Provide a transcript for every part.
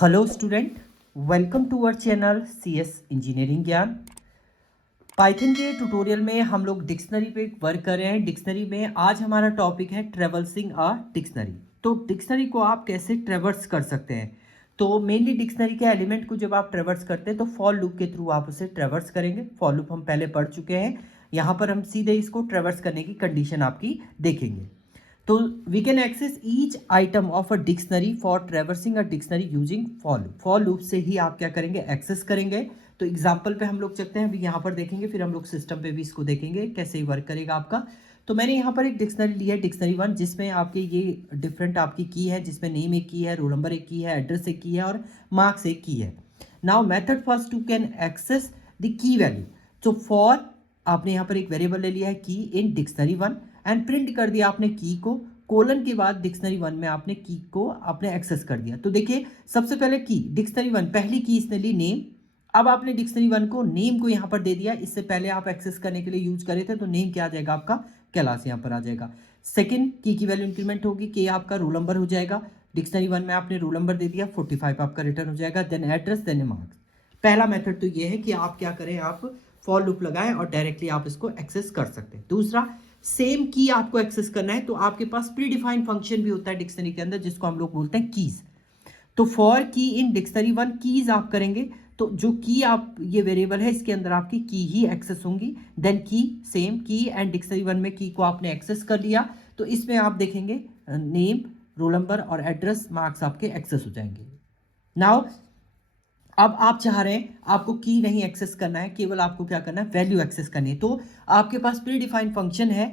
Hello student, welcome to our channel CS engineering Gyan. Python के tutorial में हम लोग डिक्शनरी पे वर्क कर रहे हैं। डिक्शनरी में आज हमारा टॉपिक है ट्रेवर्सिंग अ डिक्शनरी। तो डिक्शनरी को आप कैसे ट्रेवर्स कर सकते हैं। तो मेनली डिक्शनरी के एलिमेंट को जब आप ट्रेवर्स करते हैं तो फॉर लूप के थ्रू आप उसे ट्रेवर्स करेंगे। फॉर लूप हम पहले पढ़ चुके हैं, यहाँ पर हम सीधे इसको ट्रेवर्स करने की कंडीशन आपकी देखेंगे। तो we can access each item of a dictionary for traversing a dictionary using for loop. For loop से ही आप क्या करेंगे, एक्सेस करेंगे। तो एग्जाम्पल पे हम लोग चलते हैं, अभी यहाँ पर देखेंगे, फिर हम लोग सिस्टम पे भी इसको देखेंगे कैसे वर्क करेगा आपका। तो मैंने यहाँ पर एक डिक्शनरी ली है, डिक्शनरी वन, जिसमें आपके ये डिफरेंट आपकी की है, जिसमें नेम एक की है, रोल नंबर एक की है, एड्रेस एक की है और मार्क्स एक की है। Now method first to can access the key value. तो फॉर आपने यहाँ पर एक वेरिएबल ले लिया है key in dictionary one and print कर दिया आपने की को, कोलन के बाद डिक्शनरी वन में आपने की को आपने एक्सेस कर दिया। तो देखिए सबसे पहले की डिक्शनरी वन, पहली की इसने ली नेम। अब आपने डिक्शनरी वन को नेम को यहाँ पर दे दिया, इससे पहले आप एक्सेस करने के लिए यूज करे थे, तो नेम क्या आ जाएगा आपका, क्लास यहाँ पर आ जाएगा। सेकंड की वैल्यू इंक्रीमेंट होगी, के आपका रोल नंबर हो जाएगा। डिक्शनरी वन में आपने रोल नंबर दे दिया, 45 आपका रिटर्न हो जाएगा। Then address, then marks. पहला मेथड तो ये है कि आप क्या करें, आप फॉर लूप लगाएं और डायरेक्टली आप इसको एक्सेस कर सकते हैं। दूसरा, सेम की आपको एक्सेस करना है तो आपके पास प्री डिफाइंड फंक्शन भी होता है डिक्शनरी के अंदर, जिसको हम लोग बोलते हैं कीज। तो फॉर की इन डिक्शनरी वन कीज आप करेंगे, तो जो की आप ये वेरिएबल है इसके अंदर आपकी की ही एक्सेस होंगी। देन की, सेम की एंड डिक्शनरी वन में की को आपने एक्सेस कर लिया, तो इसमें आप देखेंगे नेम, रोल नंबर और एड्रेस, मार्क्स आपके एक्सेस हो जाएंगे। नाउ अब आप चाह रहे हैं आपको की नहीं एक्सेस करना है, केवल आपको क्या करना है, वैल्यू एक्सेस करनी है। तो आपके पास प्री डिफाइंड फंक्शन है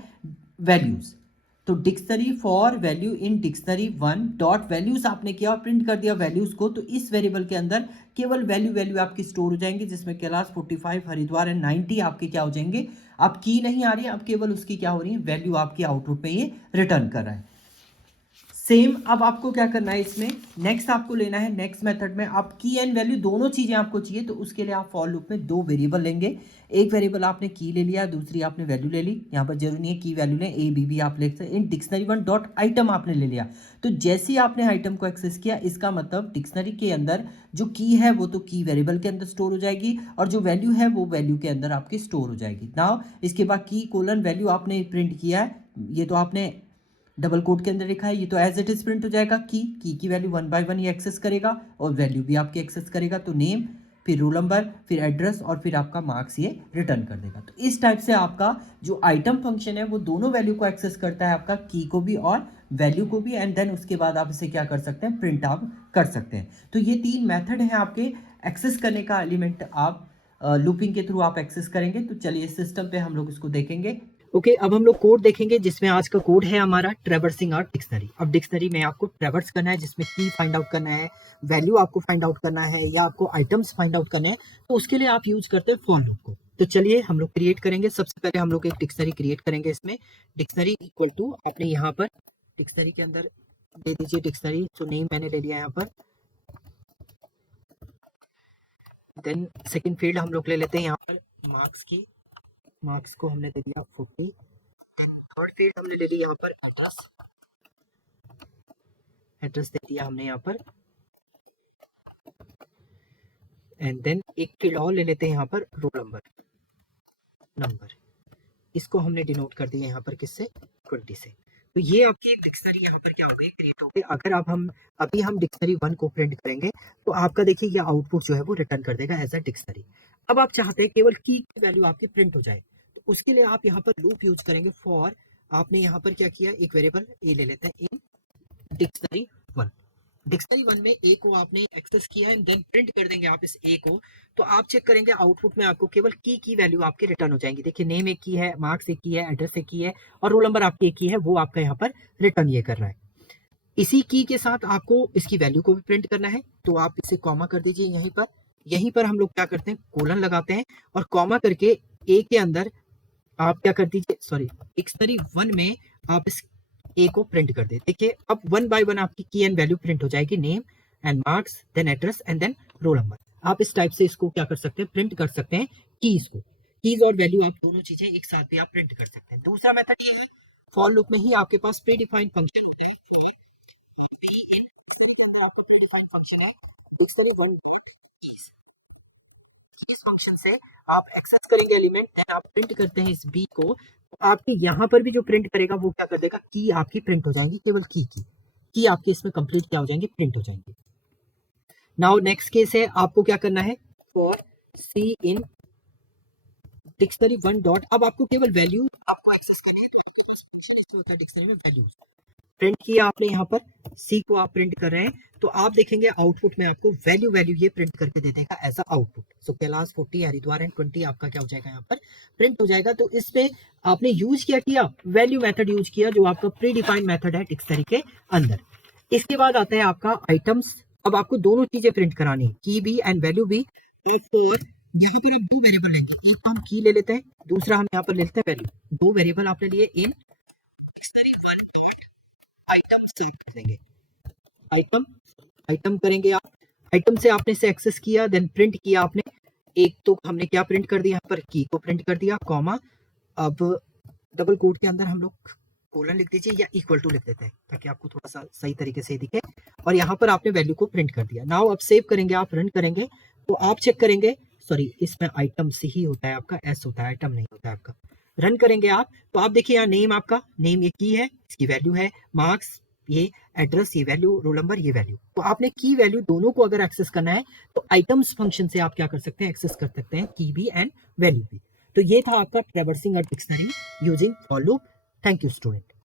वैल्यूज। तो dictionary for value in dictionary one dot values आपने किया और प्रिंट कर दिया वैल्यूज को, तो इस वेरिएबल के अंदर केवल वैल्यू वैल्यू आपकी स्टोर हो जाएंगी, जिसमें कैलाश 45 हरिद्वार एंड 90 आपके क्या हो जाएंगे। अब की नहीं आ रही है, अब केवल उसकी क्या हो रही है, वैल्यू आपकी आउटपुट में ये रिटर्न कर रहा है। सेम अब आपको क्या करना है इसमें, नेक्स्ट आपको लेना है, नेक्स्ट मेथड में आप की एंड वैल्यू दोनों चीजें आपको चाहिए, तो उसके लिए आप फॉर लूप में दो वेरिएबल लेंगे। एक वेरिएबल आपने की ले लिया, दूसरी आपने वैल्यू ले ली। यहाँ पर जरूरी नहीं है की वैल्यू लें, ए बी भी आप ले सकते हैं। इन डिक्शनरी वन डॉट आइटम आपने ले लिया, तो जैसे ही आपने आइटम को एक्सेस किया, इसका मतलब डिक्शनरी के अंदर जो की है वो तो की वेरिएबल के अंदर स्टोर हो जाएगी और जो वैल्यू है वो वैल्यू के अंदर आपकी स्टोर हो जाएगी। नाउ इसके बाद की कोलन वैल्यू आपने प्रिंट किया है, ये तो आपने डबल कोट के अंदर लिखा है, ये तो एज इट इज प्रिंट हो जाएगा। की वैल्यू वन बाय वन ये एक्सेस करेगा और वैल्यू भी आपकी एक्सेस करेगा। तो नेम, फिर रोल नंबर, फिर एड्रेस और फिर आपका मार्क्स ये रिटर्न कर देगा। तो इस टाइप से आपका जो आइटम फंक्शन है वो दोनों वैल्यू को एक्सेस करता है, आपका की को भी और वैल्यू को भी, एंड देन उसके बाद आप इसे क्या कर सकते हैं, प्रिंट आप कर सकते हैं। तो ये तीन मेथड हैं आपके एक्सेस करने का। एलिमेंट आप लूपिंग के थ्रू आप एक्सेस करेंगे। तो चलिए सिस्टम पे हम लोग इसको देखेंगे। ओके, अब हम लोग कोड देखेंगे, जिसमें आज का कोड है हमारा ट्रेवर्सिंग आर डिक्शनरी। अब डिक्शनरी में आपको ट्रेवर्स करना है, जिसमें की फाइंड आउट करना है, वैल्यू आपको फाइंड आउट करना है या आपको आइटम्स फाइंड आउट करने हैं, तो उसके लिए आप यूज करते हैं फॉर लूप को। तो चलिए हम लोग क्रिएट करेंगे। सबसे पहले हम लोग एक डिक्शनरी क्रिएट करेंगे। इसमें डिक्शनरी इक्वल टू आपने यहाँ पर डिक्शनरी के अंदर दे दीजिए डिक्शनरी, तो नेम मैंने ले लिया यहाँ पर। देन सेकेंड फील्ड हम लोग ले लेते हैं यहाँ पर मार्क्स की, मार्क्स को हमने दे दिया 40। थर्ड फील्ड हमने ले ली यहाँ पर एड्रेस, एड्रेस दे दिया हमने यहाँ पर। एंड देन एक फील्ड और ले लेते हैं यहाँ पर रोल नंबर, नंबर, इसको हमने डिनोट कर दिया यहाँ पर किससे, 20 से। तो ये आपकी एक डिक्शनरी यहाँ पर क्या हो गई, क्रिएट हो गई। अगर आप हम अभी हम डिक्शनरी वन को प्रिंट करेंगे तो आपका देखिए ये आउटपुट जो है वो रिटर्न कर देगा एज अ डिक्शनरी। अब आप चाहते हैं केवल की वैल्यू आपकी प्रिंट हो जाए, तो उसके लिए आप यहाँ पर लूप यूज करेंगे। फॉर आपने यहाँ पर क्या किया, एक वेरिएबल ए ले लेते हैं इन डिक्शनरी वन। डिक्शनरी वन में ए को आपने एक्सेस किया है, देन प्रिंट कर देंगे आप इस ए को। तो आप चेक करेंगे आउटपुट में आपको केवल की वैल्यू आपकी रिटर्न हो जाएंगी। देखिए नेम एक की है, मार्क्स एक की है, एड्रेस एक की है और रोल नंबर आपकी एक की है, वो आपका यहाँ पर रिटर्न ये कर रहा है। इसी की के साथ आपको इसकी वैल्यू को भी प्रिंट करना है, तो आप इसे कॉमा कर दीजिए यहीं पर। यहीं पर हम लोग क्या करते हैं, कोलन लगाते हैं और कॉमा करके ए के अंदर आप क्या कर दीजिए, सॉरी डिक्शनरी वन में आप इस ए को प्रिंट कर दे। देखिए अब वन बाय वन आपकी की एंड वैल्यू प्रिंट हो जाएगी, name and marks, then address and then roll number. आप इस टाइप से इसको क्या कर सकते हैं, प्रिंट कर सकते हैं कीज को। कीज और वैल्यू आप दोनों चीजें एक साथ भी आप प्रिंट कर सकते हैं। दूसरा मेथड फॉर लूप में ही आपके पास प्री डिफाइंड फंक्शन है, डिक्शनरी वन इस फंक्शन से आप एक्सेस करेंगे एलिमेंट, देन आप प्रिंट करते हैं इस बी को, तो आपके यहाँ पर भी जो प्रिंट करेगा वो क्या कर देगा, की आपकी प्रिंट हो जाएगी, केवल की आपके इसमें कंप्लीट क्या हो जाएंगे, प्रिंट हो जाएंगे। नाउ नेक्स्ट केस है, आपको क्या करना है, for C in dictionary one dot, अब आपको केवल वैल्यू आपको एक्सेस करनी है, होता है डिक्शनरी में वैल्यूज प्रिंट किया आपने, यहाँ पर सी को आप प्रिंट कर रहे हैं, तो आप देखेंगे आउटपुट में आपको वैल्यू ये प्रिंट करके दे देगा as a output. So Kailash 40 Haridwar and 20 आपका क्या हो जाएगा, यहाँ पर प्रिंट हो जाएगा। तो इसमें आपने यूज किया वैल्यू मेथड यूज किया, जो आपका प्री डिफाइंड मेथड है डिक्शनरी के अंदर। इसके बाद आता है आपका आइटम्स। अब आपको दोनों चीजें प्रिंट करानी, की भी एंड वैल्यू भी। यहाँ पर आप दो वेरिएबल लेंगे, एक तो हम की ले लेते हैं, दूसरा हम यहाँ पर ले लेते हैं वैल्यू। दो वेरिएबल आपने लिए इन डिक्शनरी वन आइटम सेलेक्ट कर देंगे, आइटम करेंगे आप, आइटम से आपने इसे एक्सेस किया, देन प्रिंट किया आपने, एक तो हमने क्या प्रिंट कर दिया, यहाँ पर की को प्रिंट कर दिया, कॉमा, अब डबल कोट के अंदर हम लोग कोलन लिख दीजिए या इक्वल टू लिख देते हैं ताकि आपको थोड़ा सा सही तरीके से दिखे, और यहाँ पर आपने वैल्यू को प्रिंट कर दिया। नाउ अब सेव करेंगे आप, रन करेंगे तो आप चेक करेंगे, सॉरी इसमें आइटम से ही होता है आपका, एस होता है, आइटम नहीं होता है आपका। रन करेंगे आप तो आप देखिए यहाँ नेम, आपका नेम ये की है, इसकी वैल्यू है, मार्क्स ये एड्रेस, ये वैल्यू, रोल नंबर ये वैल्यू। तो आपने की वैल्यू दोनों को अगर एक्सेस करना है तो आइटम्स फंक्शन से आप क्या कर सकते हैं, एक्सेस कर सकते हैं की भी एंड वैल्यू भी। तो ये था आपका traversing a dictionary using for loop. Thank you student.